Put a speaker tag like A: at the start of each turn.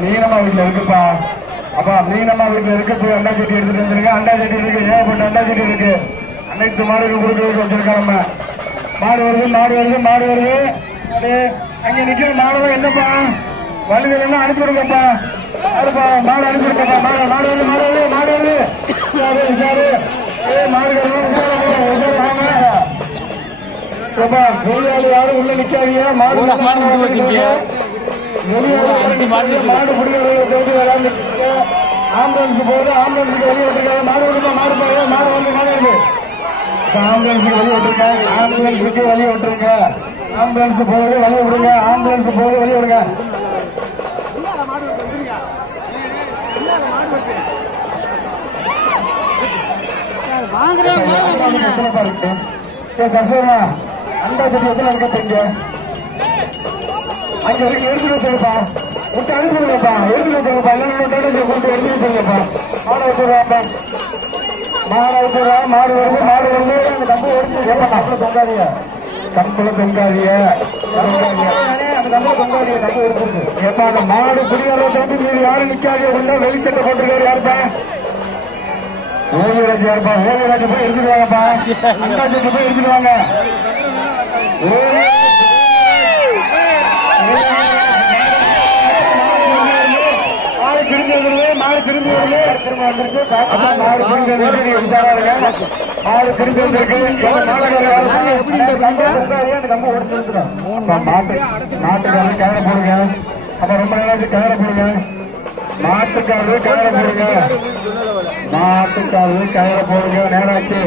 A: மீனம்மா வீட்டுல இருக்குப்பா. அப்பா மீனம்மா வீட்டுல இருக்கு. போய் அண்டா சட்டி எடுத்துட்டு வந்துருங்க. அண்டா சட்டி இருக்கு. ஏகப்பட்ட அண்டா சட்டி இருக்கு? அனைத்து மாடுகள் கொடுக்கறதுக்கு வச்சிருக்கோம் நம்ம மாடு வருது மாடு வருது மாடு வருது. அங்க நிக்கிற மாடு என்னப்பா? வழிகள் எல்லாம் அனுப்பிவிடுங்கப்பா அதுப்பா மாடு அனுப்பிவிடுங்கப்பா மாடு மாடு மாடு வருது ஏப்பா வெளியாளு யாரும் உள்ள நிக்காதீங்க. மாடு
B: மாடு மாடு
A: பிடிக்கிறது ஆம்புலன்ஸ் போகுது. ஆம்புலன்ஸுக்கு வெளியே விட்டுருக்காங்க. மாடு விடுமா மாடு போகுது. மாடு வந்து மாடு ஆம்புலன்ஸுக்கு வெளியே விட்டுருக்காங்க ஆம்புலன்ஸுக்கு வெளியே விட்டுருங்க. ஆம்புலன்ஸ் போகுது. வெளியே விடுங்க. ஆம்புலன்ஸ் போகுது. வெளியே விடுங்க. ஏ சசிவரா அந்த செடி இருக்க தெரியுங்க அங்க இருக்கு எடுத்து வச்சிருப்பா விட்டு அனுப்பிடுங்கப்பா எடுத்து வச்சிருப்பா இல்லைன்னா டேட்டா கொடுத்து எடுத்து வச்சிருங்கப்பா மாடை விட்டுறாப்பா மாடை விட்டுறா மாடு வருது மாடு வருது. அந்த கம்பு எடுத்து ஏப்பா கம்பளை தொங்காதீங்க. கம்பளை தொங்காதீங்க. அந்த கம்பளை தொங்காதீங்க. கம்பு ஏப்பா அந்த மாடு குடியாரத்தை வந்து மீது யாரும் நிக்காதீங்க உள்ள வெளிச்சட்டை போட்டிருக்காரு யாருப்பா? ஓவியராஜ் யாருப்பா? ஓவியராஜ் போய் எடுத்துட்டு வாங்கப்பா. போய் எடுத்துட்டு வாங்க. திரும்பி வருது மாடு திரும்பி திரும்பி திரும்பி வந்திருக்கு கம்பை மாட்டு போடுங்க அப்ப ரொம்ப நேரம் கயிறை போடுங்க மாட்டுக்காரரு கயிறை போடுங்க. மாட்டுக்காரரு கயிறை போடுங்க. நேரம் ஆச்சு